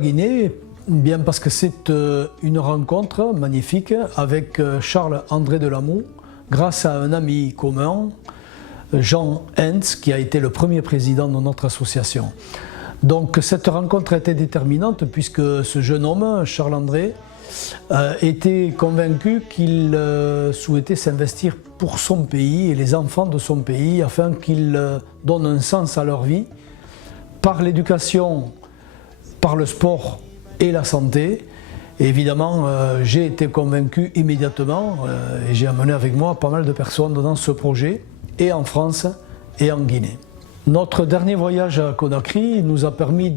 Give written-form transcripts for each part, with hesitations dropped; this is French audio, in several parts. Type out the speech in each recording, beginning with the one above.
Guinée? Bien parce que c'est une rencontre magnifique avec Charles-André Delamou, grâce à un ami commun, Jean Hentz, qui a été le premier président de notre association. Donc cette rencontre a été déterminante puisque ce jeune homme, Charles-André, était convaincu qu'il souhaitait s'investir pour son pays et les enfants de son pays afin qu'ils donnent un sens à leur vie par l'éducation, par le sport et la santé. Et évidemment, j'ai été convaincu immédiatement et j'ai amené avec moi pas mal de personnes dans ce projet, et en France et en Guinée. Notre dernier voyage à Conakry nous a permis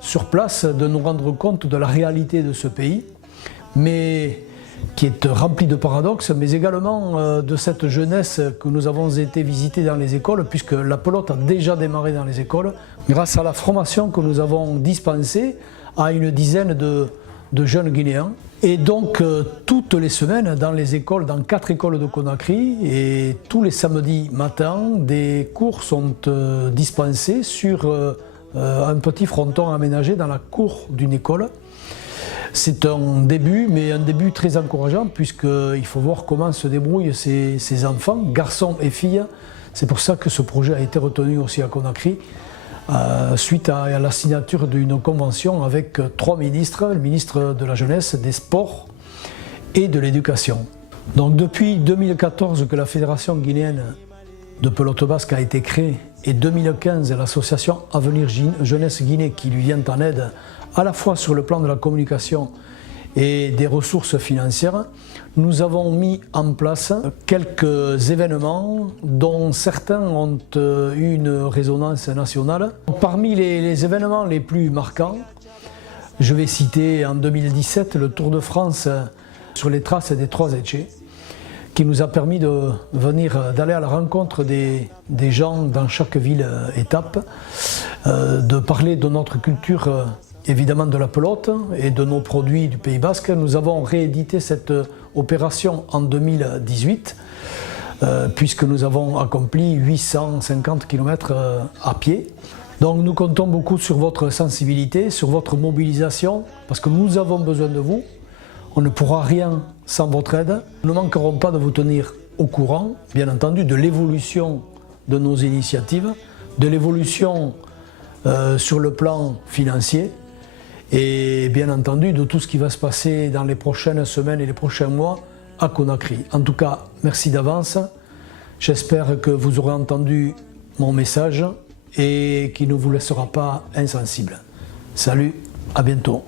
sur place de nous rendre compte de la réalité de ce pays, mais qui est rempli de paradoxes, mais également de cette jeunesse que nous avons été visiter dans les écoles, puisque la pelote a déjà démarré dans les écoles, grâce à la formation que nous avons dispensée à une dizaine de jeunes Guinéens. Et donc toutes les semaines dans les écoles, dans 4 écoles de Conakry, et tous les samedis matins, des cours sont dispensés sur un petit fronton aménagé dans la cour d'une école. C'est un début, mais un début très encourageant, puisqu'il faut voir comment se débrouillent ces enfants, garçons et filles. C'est pour ça que ce projet a été retenu aussi à Conakry, suite à la signature d'une convention avec 3 ministres, le ministre de la Jeunesse, des Sports et de l'Éducation. Donc depuis 2014 que la Fédération guinéenne de pelote basque a été créée, et 2015 l'association Avenir Jeunesse Guinée qui lui vient en aide à la fois sur le plan de la communication et des ressources financières, nous avons mis en place quelques événements dont certains ont eu une résonance nationale. Parmi les événements les plus marquants, je vais citer en 2017 le Tour de France sur les traces des 3 Etchés, qui nous a permis d'aller à la rencontre des gens dans chaque ville étape, de parler de notre culture, évidemment de la pelote et de nos produits du Pays Basque. Nous avons réédité cette opération en 2018, puisque nous avons accompli 850 km à pied. Donc nous comptons beaucoup sur votre sensibilité, sur votre mobilisation, parce que nous avons besoin de vous. On ne pourra rien sans votre aide. Nous ne manquerons pas de vous tenir au courant, bien entendu, de l'évolution de nos initiatives, de l'évolution sur le plan financier et bien entendu de tout ce qui va se passer dans les prochaines semaines et les prochains mois à Conakry. En tout cas, merci d'avance. J'espère que vous aurez entendu mon message et qu'il ne vous laissera pas insensible. Salut, à bientôt.